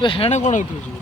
ହେଣେ କ'ଣ ଉଠୁଛୁ?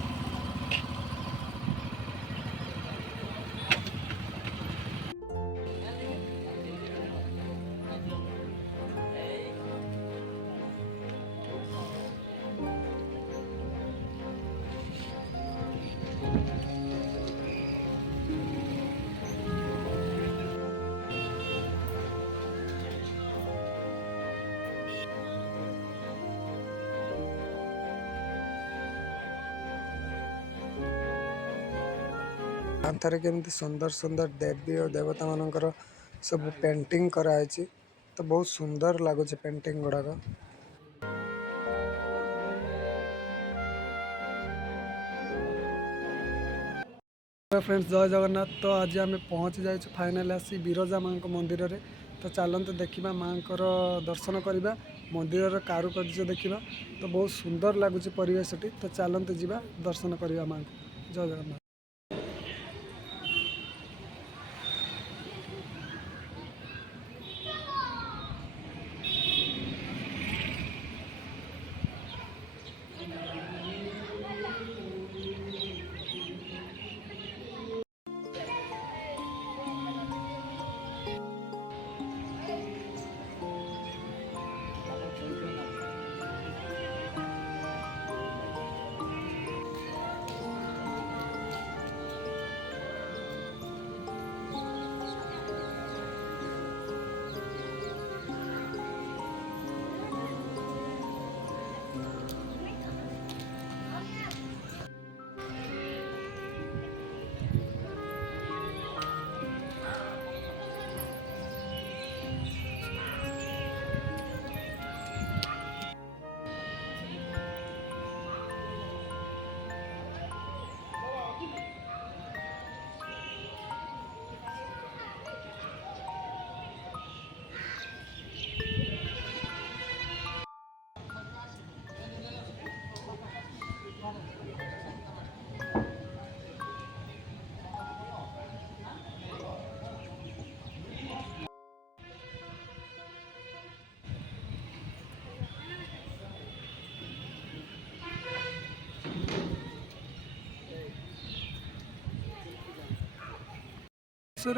कांथरे केमती सुंदर सुंदर देवी और देवता मानकर सब पेंटिंग कराई तो बहुत सुंदर लगुच पेंटिंग गुड़ाक। फ्रेंड्स जय जगन्नाथ। तो आज आम पहुँची जाए फाइनाल आसी बिरजा माँ मंदिर रे। तो चलते देखा माँ दर्शन करवा मंदिर कारुकार्य देखा तो बहुत सुंदर लगुच परिवेश। तो चलते जा दर्शन करवा माँ को। जय जगन्नाथ।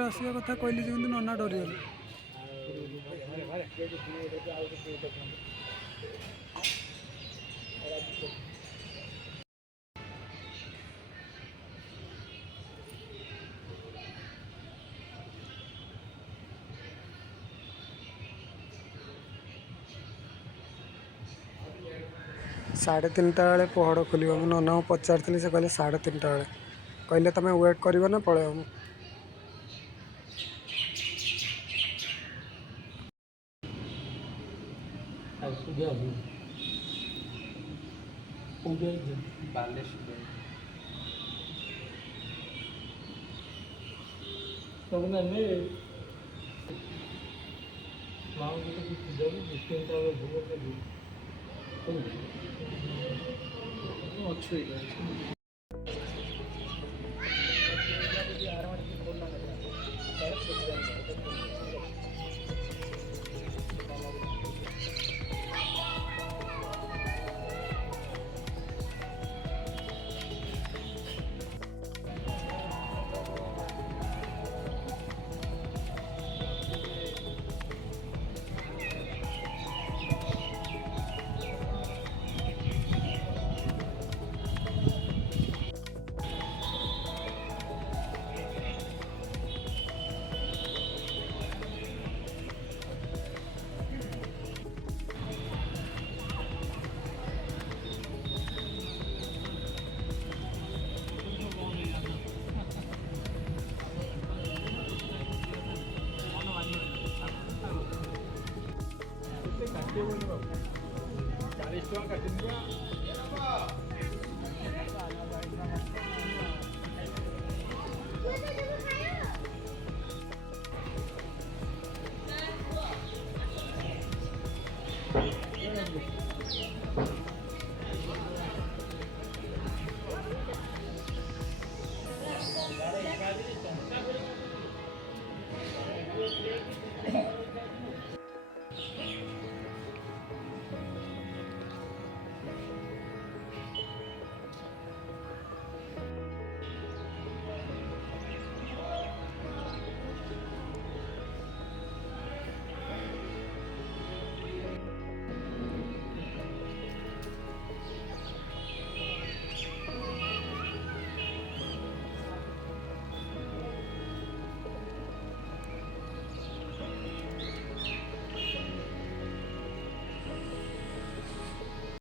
आसिया कथा कहली जमी नना डरीगले। साढ़े 3टा बेले पहड़ खोल। मु नना को पचारि से कहले 3:30 बेले कहले तुम वेट कर ना पलैब।